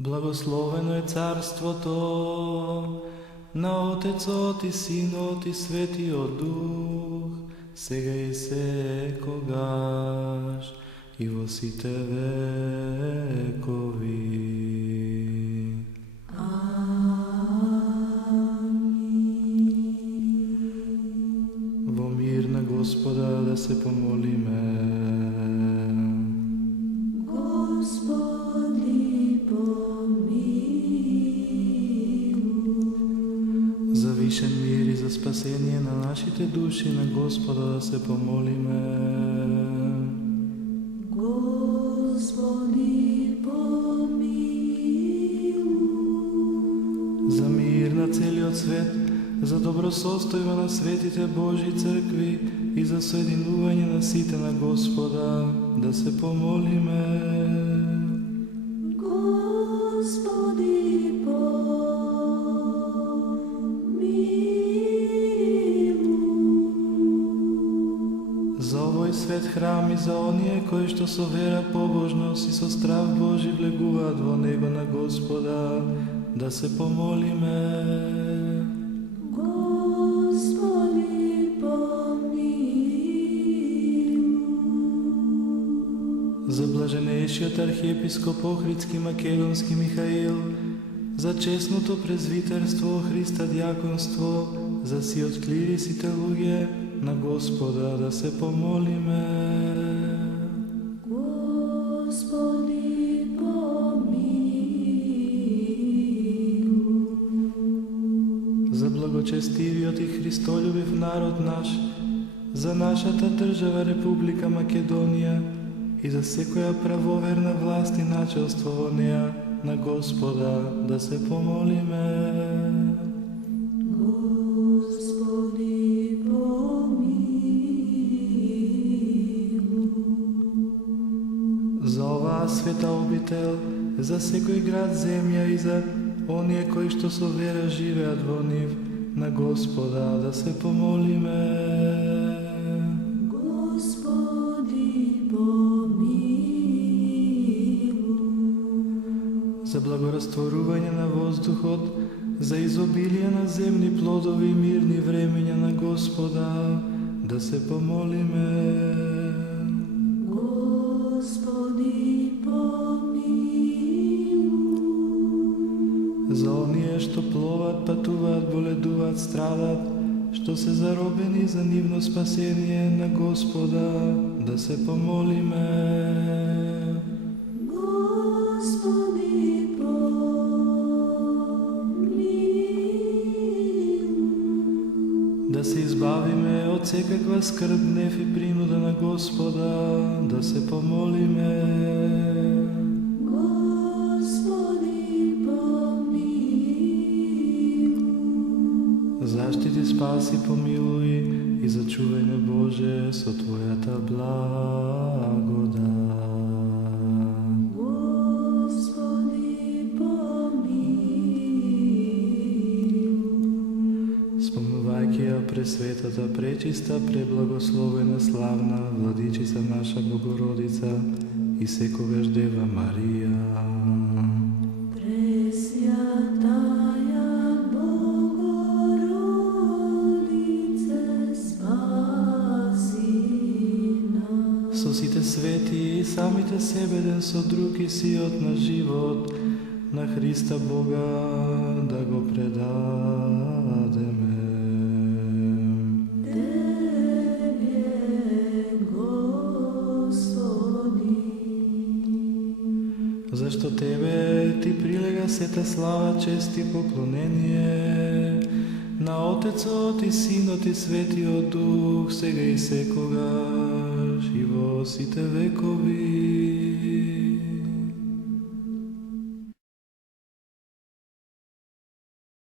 Благословено е царството на Отецот и Синот и Светиот Дух, сега и секогаш и во сите векови. Амин. Во мир на Господа да се помолиме. Господи, помилуј. За вишен мир и за спасение на нашите души на Господа да се помолиме. Господи, помилуј. За мир на целиот свет, за добросостојба на светите Божји цркви и за соединување на сите на Господа да се помолиме. Господи, помилуј. За овој свет храм и за оние кои што со вера, побожност и со страв Божи влегуваат во него на Господа да се помолиме. Господи, помилуј. За блаженејшиот архиепископ Охридски Македонски Михаил, за честното презвитерство Христа дјаконство, за сиот клир и сите луѓе на Господа да се помолиме. Господи, помилуј. За благочестивиот и христолюбив народ наш, за нашата држава Република Македонија и за секоја правоверна власт и начелство во неа на Господа да се помолиме. Господи, помилуј. За оваа света обител, за секој град, земја и за оние кои што со вера живеат во нив, на Господа да се помолиме. Господи, помилуј. За благорастворување на воздухот, за изобилие на земни плодови и мирни времења на Господа да се помолиме. Господи, помилуј. За оние што пловат, патуваат, боледуваат, страдат, што се заробени за нивно спасение на Господа да се помолиме. Господи, помилуј. Да се избавиме од секаква скрб, гнев и принуда на Господа да се помолиме. Господи, помилуј. Заштити, спаси, помилуј и зачувај ме, Боже, со Твојата благодат. Господи, помилуј. Спомнувајќи ја пресветата, пречиста, преблагословена, славна Владичица наша Богородица и секогаш Дева Марија. Пресвятаја Богородице, спаси нас. Со сите свети и самите себе ден со друг и сиот на живот на Христа Бога да го предадеме. Тебе, Господи. Зашто Тебе Ти прилега сета слава, чест и поклонение на Отецот и Синот и Светиот Дух, сега и секогаш и во сите векови.